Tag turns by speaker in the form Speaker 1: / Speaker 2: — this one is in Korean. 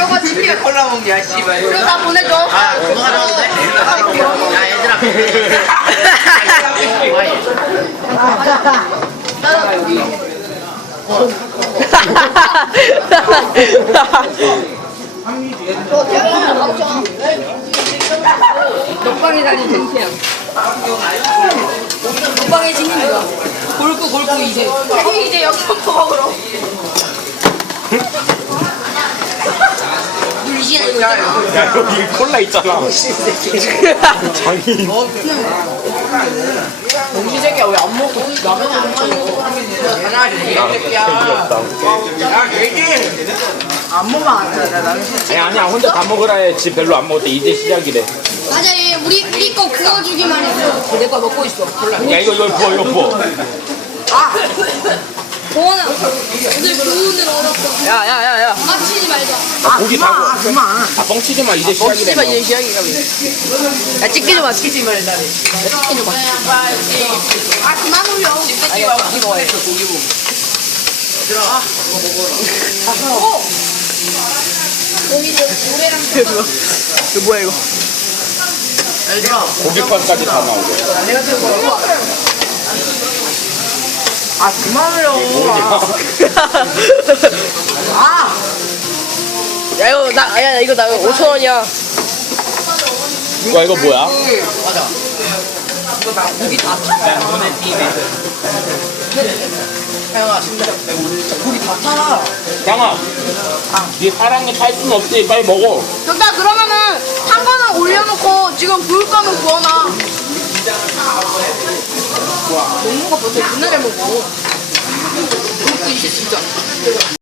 Speaker 1: 저거 치킨
Speaker 2: 콜라 먹냐 씨발.
Speaker 1: 이거 다 보내줘.
Speaker 2: 아 그거 가져와도 돼? 야 얘들아.
Speaker 1: 먹방이 달린 쟁취야. 먹방의 진입니다. 골프 이제. 형이 이제 역전포 먹으러. 물시야 이거 있잖아.
Speaker 3: 야 여기 콜라 있잖아. 장인.
Speaker 2: 이 새끼야 왜 안 먹고 라면 안 먹어? 하나 개새끼야. 야 개개. 안 먹으면 안 돼. 라면
Speaker 3: 아니야 혼자 다 먹으라 해. 지 별로 안 먹었대. 이제 시작이래.
Speaker 1: 맞아, 얘 우리 거 구워주기만 했어. 내 거 먹고 있어.
Speaker 3: 야 이거 부어.
Speaker 1: 아, 동원아, 오늘 교훈을 얻었어.
Speaker 2: 야야야야.
Speaker 1: 맞히지 말자.
Speaker 3: 고기 다 구워.
Speaker 2: 그만.
Speaker 3: 아 뻥치지 마. 이제 시작이래. 뭐.
Speaker 2: 이제 시작이가 왜? 야 찍기 좀 마. 찍지 말라. 찍기 좀 마.
Speaker 1: 아, 그만 올려.
Speaker 2: 아니 고기 먹어야 돼. 고기 먹어. 얘들아.
Speaker 1: 여기 저 노래랑
Speaker 2: 이거 뭐야 이거? 얘들아.
Speaker 3: 고기판까지 다 나오고.
Speaker 2: 내가 들고 와. 아 그만해요. 아. 야 이거 야 이거 나 5,000원이야.
Speaker 3: 와 이거 뭐야?
Speaker 2: 맞아. 이거 나 고기 다 탔다. 눈에 띄네. 형아 진짜 고기 다 타라.
Speaker 3: 장아. 네 사랑에 탈 수는 없지. 빨리 먹어.
Speaker 1: 정답. 그러면은 한 거는 올려놓고 지금 구울 거는 구워놔.
Speaker 2: 먹는 거 벌써 옛날에 먹고. 이것도 이제 진짜.